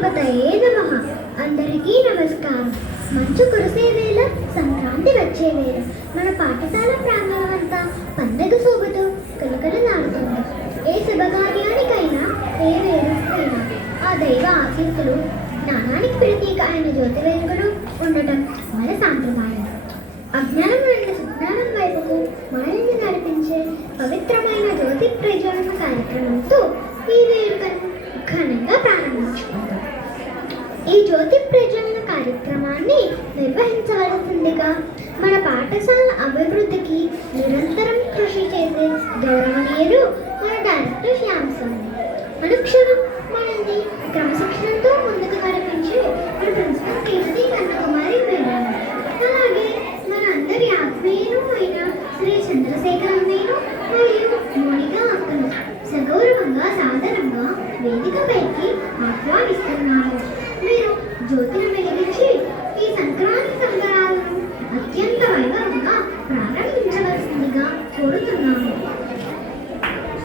గణపతయే నమః. అందరికీ నమస్కారం. మంచు కురిసే వేళ, సంక్రాంతి వచ్చే వేళ మన పాఠశాల ప్రాంగణం అంతా పండగ శోభతో కలకలలాడుతుంది. ఏ శుభకార్యానికైనా, ఏ వేడుకైనా ఆ దైవ ఆశీస్సులు, జ్ఞానానికి ప్రతీక అయిన జ్యోతి వెలుగులు ఉండటం మన సాంప్రదాయం. అజ్ఞానం నుండి సుజ్ఞానం వైపుకు మనల్ని నడిపించే పవిత్రమైన జ్యోతి ప్రజ్వలన కార్యక్రమంతో ఈ వేడుకను ఘనంగా ప్రారంభించుకుంటాం. ఈ జ్యోతి ప్రజ్వలన కార్యక్రమాన్ని నిర్వహించవలసిందిగా మన పాఠశాల అభివృద్ధికి నిరంతరం కృషి చేసే గౌరవనీయులు మన డైరెక్టర్ శ్యామ్ సార్, అనుక్షణం మనల్ని క్రమశిక్షణతో ముందుకు నడిపించే మన ప్రిన్సిపల్ కీర్తి కన్యాకుమారి మేడం, అలాగే మన అందరి ఆత్మీయులు అయిన శ్రీ చంద్రశేఖర్ అన్నయ్యను మరియు మోనికా అక్కను సగౌరవంగా సాదరంగా వేదికపైకి ఆహ్వానిస్తున్నాము. మీరు జ్యోతిని